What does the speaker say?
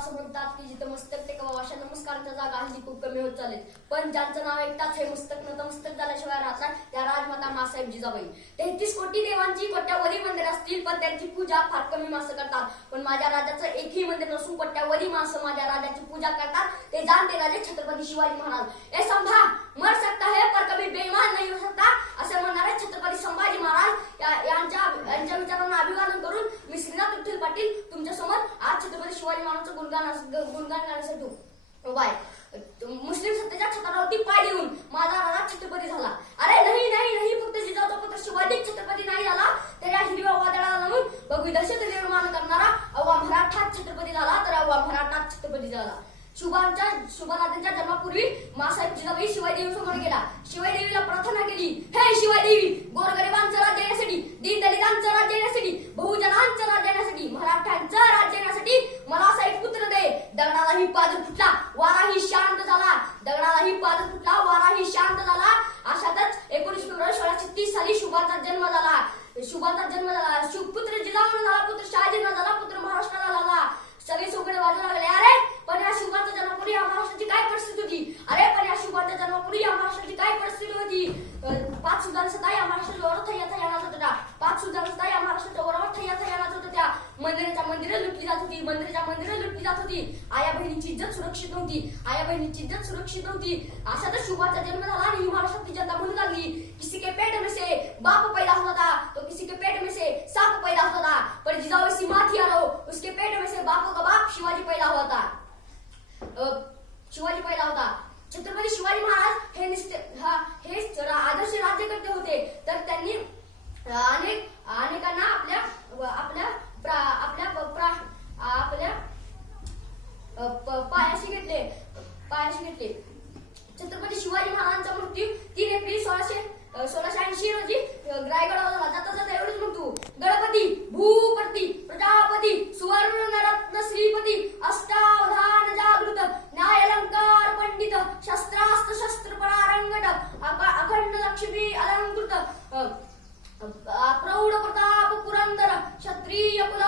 असं म्हणतात की जिथं मस्तक ते कवा अशा नमस्कारांच्या जागा हल्ली खूप कमी होत चालेल पण ज्यांचं नाव एकटाच हे मस्तक नतमस्तक झाल्याशिवाय राहतात त्या राजमाता मासाहेब जिजाबाई. तेहतीस कोटी देवांची कोट्यावधी मंदिर असतील पण त्यांची पूजा फार कमी माणसं करतात. पण माझ्या राजाचं एकही मंदिर नसून कोट्यावधी माणसं माझ्या राजाची पूजा करतात ते जाणते राजे छत्रपती शिवाजी महाराज. छत्रपती शिवाजी गुणगान गुणगान गाण्यासाठी बाय. मुस्लिम सत्तेच्या छतावरती पाय देऊन माझा राजा छत्रपती झाला. अरे नाही नाही नाही फक्त जिजाऊचा पुत्र शिवाजी छत्रपती नाही झाला तर या हिरव्या वादळाला लावून बघू दहशत निर्माण करणारा अव्वा मराठा छत्रपती झाला तर अव्वा मराठा छत्रपती झाला. शुभांच्या शुभनाथांच्या जन्मापूर्वी मासाहेब जिजाबाई शिवाय देवी समोर गेला. शिवाय देवीला प्रार्थना केली. हे शिवाय देवी गोरग दगडालाही पादर फुटला वाराही शांत झाला. दगडालाही पादर फुटला वाराही शांत झाला. अशातच एकोणीस फेब्रुवारी सोळाशे तीस साली शुभाचा जन्म झाला. शुभाचा जन्म झाला. शुभपुत्र जिजाऊन झाला पुत्र शहाजींना झाला पुत्र महाराष्ट्राला झाला. सगळे सोकडे वाजू लागले. अरे पण या शुभाचा जन्मापूर्वी या महाराष्ट्राची काय परिस्थिती होती? अरे पण या शुभाच्या जन्मापूर्वी या महाराष्ट्राची काय परिस्थिती होती? पाच सुधारसता या जात होती मंदिराच्या मंदिरं लुटली जात होती. आया बहिणीची इज्जत सुरक्षित नव्हती. आया बहिणीची इज्जत सुरक्षित नव्हती. अशातच शुभाचा जन्म झाला आणि ही महाराष्ट्रातली जनता म्हणू लागली. किसी के पेट में से बाप पैदा होता था तो किसी के पेट में से साप पैदा होता था. पर जिजाऊ सी माथी आरो उसके पेट में से बापों का बाप शिवाजी पैदा हुआ था अ, शिवाजी पहिला होता छत्रपती शिवाजी महाराज हे निस्ते हा हे रा- आदर्श राज्यकर्ते होते तर त्यांनी अ, अनेक अनेकांना आपल्या व आपल्या प्रा- आपल्या प- प्रा- आपल्या अ, प- पायाशी घेतले पायाशी घेतले. छत्रपती शिवाजी महाराजांचा मृत्यू तीन एप्रिल सोळाशे सोळाशे ऐंशी रोजी अ, रायगडावर झाला. जाता जाता एवढंच म्हणतो गणपती भूपती प्रजापती सुवर्ण रत्न श्रीपती अष्टावधान जागृत न्यायालंकार पंडित शस्त्रास्त्र शस्त्र परारंगट अखंड लक्ष्मी अलंकृत प्रौढ प्रताप पुरंदर क्षत्रिय कुल